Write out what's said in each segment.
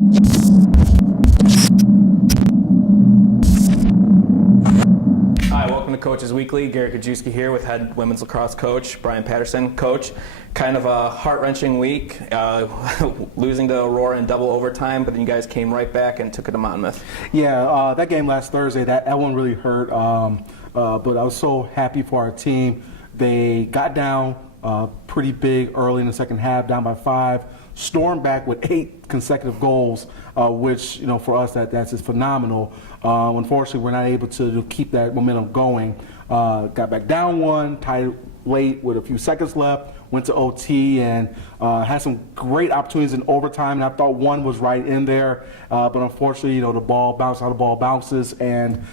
Hi, welcome to Coaches Weekly. Gary Kajewski here with head women's lacrosse coach Brian Patterson. Coach, kind of a heart-wrenching week, losing to Aurora in double overtime, but then you guys came right back and took it to Monmouth. Yeah, that game last Thursday, that one really hurt, but I was so happy for our team. They got down pretty big early in the second half, down by 5, stormed back with 8 consecutive goals, which, you know, for us that's just phenomenal. Unfortunately, we're not able to keep that momentum going. Got back down 1, tied late with a few seconds left, went to OT and had some great opportunities in overtime, and I thought one was right in there, but unfortunately, you know, the ball bounced, how the ball bounces, and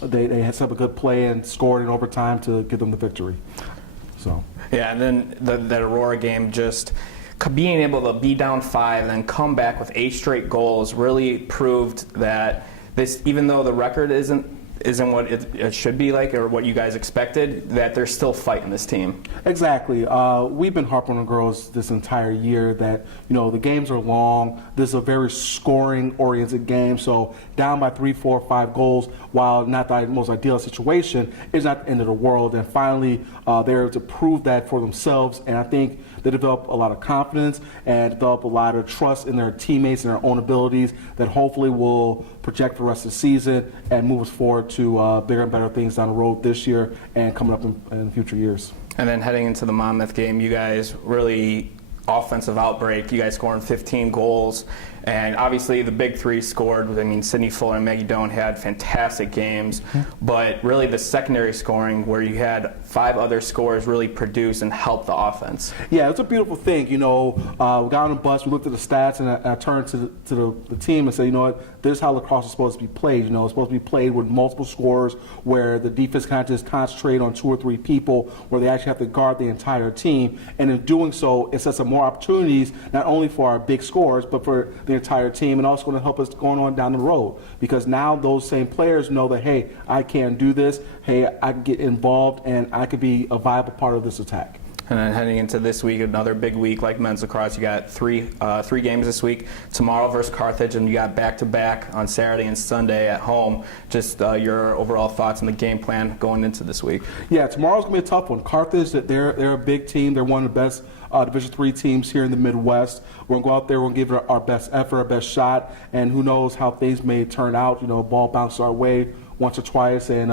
they had set up a good play and scored in overtime to give them the victory. So yeah, and then that Aurora game, just being able to be down 5 and then come back with 8 straight goals really proved that this, even though the record isn't what it should be like or what you guys expected, that they're still fighting this team. Exactly. We've been harping on the girls this entire year that, you know, the games are long. This is a very scoring-oriented game, so down by 3, 4, 5 goals, while not the most ideal situation, is not the end of the world. And finally, they're able to prove that for themselves, and I think they develop a lot of confidence and develop a lot of trust in their teammates and their own abilities that hopefully will project for the rest of the season and move us forward to bigger and better things down the road this year and coming up in future years. And then heading into the Monmouth game, you guys really offensive outbreak. You guys scoring 15 goals, and obviously the big 3 scored. I mean, Sydney Fuller and Maggie Doan had fantastic games, but really the secondary scoring, where you had 5 other scorers really produce and help the offense. Yeah, it's a beautiful thing. You know, we got on the bus, we looked at the stats, and I turned to the team and said, you know what, this is how lacrosse is supposed to be played. You know, it's supposed to be played with multiple scorers, where the defense kind of just concentrate on 2 or 3 people, where they actually have to guard the entire team. And in doing so, it sets up more opportunities, not only for our big scorers, but for the entire team, and also going to help us going on down the road. Because now those same players know that, hey, I can do this, hey, I can get involved, and I could be a viable part of this attack. And then heading into this week, another big week like men's lacrosse. You got three games this week. Tomorrow versus Carthage, and you got back-to-back on Saturday and Sunday at home. Just your overall thoughts on the game plan going into this week. Yeah, tomorrow's going to be a tough one. Carthage, they're a big team. They're one of the best Division III teams here in the Midwest. We're going to go out there, we're going to give it our best effort, our best shot, and who knows how things may turn out. You know, ball bounces our way once or twice, and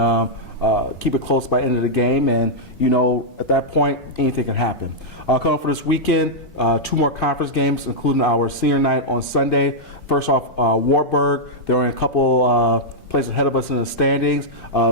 keep it close by the end of the game, and you know, at that point, anything can happen. Coming for this weekend, 2 more conference games, including our senior night on Sunday. First off, Wartburg, they're in a couple places ahead of us in the standings.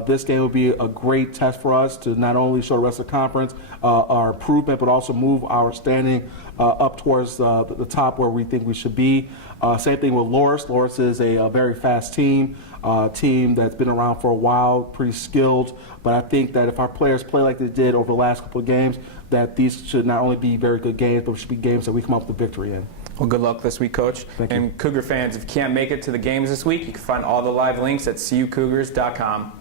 This game will be a great test for us to not only show the rest of the conference our improvement, but also move our standing up towards the top where we think we should be. Same thing with Loris. Loris is a very fast team that's been around for a while, pretty skilled, but I think that if our players play like they did over the last couple of games, that these should not only be very good games, but should be games that we come up with victory in. Well, good luck this week, Coach. Thank you. And Cougar fans, if you can't make it to the games this week, you can find all the live links at cucougars.com.